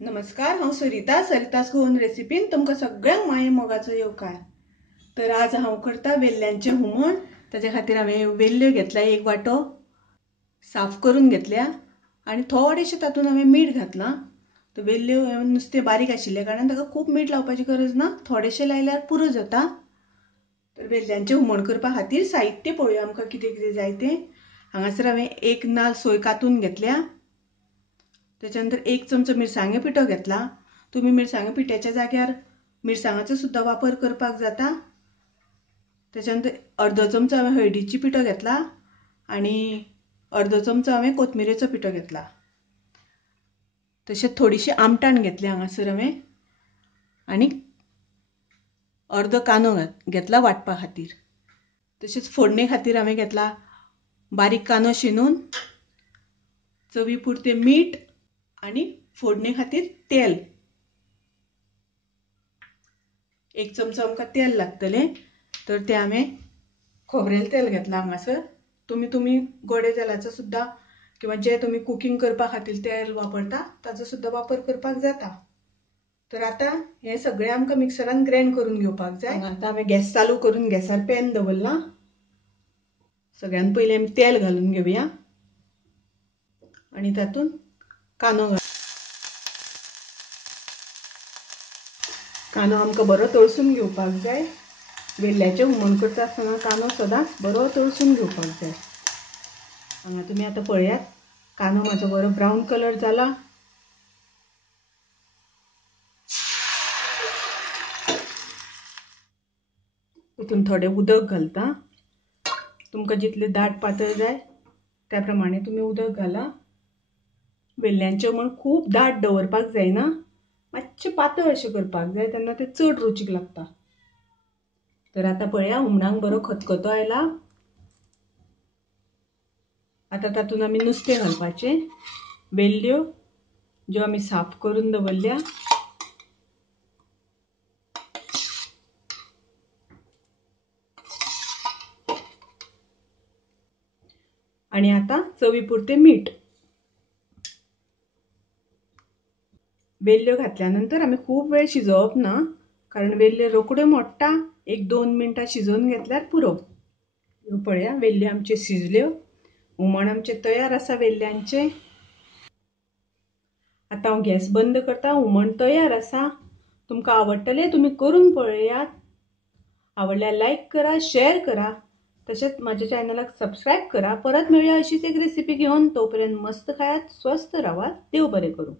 नमस्कार, हांव सरितास गोवन रेसिपीन तुमकां सगळ्यांक माये मोगाचो येवकार। तर आज हांव करता वेल्ल्यांचें हुमण। ताचे खातीर हांवें वेल्ल्यो घेतल्या, एक वांटो साफ करून घेतल्या आनी थोडेशें तातूंत हांवें मीठ घातलां। तर वेल्ल्यो नुस्तें बारीक आशिल्ल्या कारणान ताका खूब मीठ लावपाची गरज ना, थोडेशें लायल्यार पुरो जाता। तर वेल्ल्यांचें हुमण करपा खातीर साहित्य पळोवया आमकां कितें कितें जाय तें। हांगासर हांवें एक नाल्ल सोय कातून घेतल्या। त्याच्यानंतर एक चमचो मिरसांगे पिठो घेतला। तुम्ही मिरसांगे पिठ्याच्या जाग्यार मिरसांगाचो सुद्धा वापर करपाक जाता। त्याच्यानंतर अर्दो चमचो हांवें हळदीची पिठो घेतला आणि अर्दो चमचो हांवें कोथमिरेचो पिठो घेतला। तशेंच थोडीशी आमटाण घेतली हांगासर हांवें आनी अर्दो कांदो घेतला वांटपा खातीर। तशेंच फोडणे खातीर हांवें घेतला बारीक कांदो शिनून, चवी पुरते मीठ आणि फोडणे खातीर तेल। एक चमचो आमकां तेल लागतलें, तर तें हांवें खोबरेल तेल घेतलां हांगासर। तुम्ही गोडे तेलाचो सुद्धा किंवा जे तुम्ही कुकिंग करपा खातीर तेल वापरता ताचो सुद्धा वापर करपाक जाता। तर आता हे सगळें आमकां मिक्सरान ग्राइंड करून घेवपाक जाय। आता हांवें गॅस चालू करून गॅसार पॅन दवरला। सगळ्यान पयलीं आमी तेल घालून घेवया आनी तातूंत कांदो आमकां बरो तळसून घेवपाक जाय। वेल्ल्याचें हुमण करता आसतना कांदो सदांच बरो तळसून घेवपाक जाय। हांगा तुमी आतां पळयात, कांदो म्हाजो बरो ब्रावन कलर जाला। हितून थोडें उदक घालता। तुमकां जितलें दाट पातळ जाय त्या प्रमाणे तुमी उदक घाला। वेल्ल्यांचें हुमण खूब दाट दवरपाक जायना, मातशें पातळ अशें करपाक जाय, तेन्ना तें चड रुचीक लागता। तर आता पळया, हुमणाक बरो खतखतो आयला। आता तातूंत आमी नुस्तें घालपाचें। वेल्ल्यो ज्यो आमी साफ करून दवरल्या, आणि आता चवी पुरते मीठ। वेल्ल्यो घातल्यानंतर आमी खूब वेळ शिजोवप ना, कारण वेल्ल्यो रोखड्यो मोडटा। 1-2 मिनटां शिजोवन घेतल्यार पुरो। ह्यो पळया, वेल्ल्यो आमच्यो शिजल्यो। हुमण आमचें तयार आसा वेल्ल्यांचें। आता हांव गॅस बंद करता। हुमण तयार आसा। तुमकां आवडटलें, तुमी करून पळयात। आवडल्यार लायक करा, शेअर करा, तशेंच माझ्या चॅनलाक सबस्क्राइब करा। परत मेळुया अशीच एक रेसिपी घेऊन। तोपर्यंत मस्त खायात, स्वस्थ राहात, देव बरें करूं।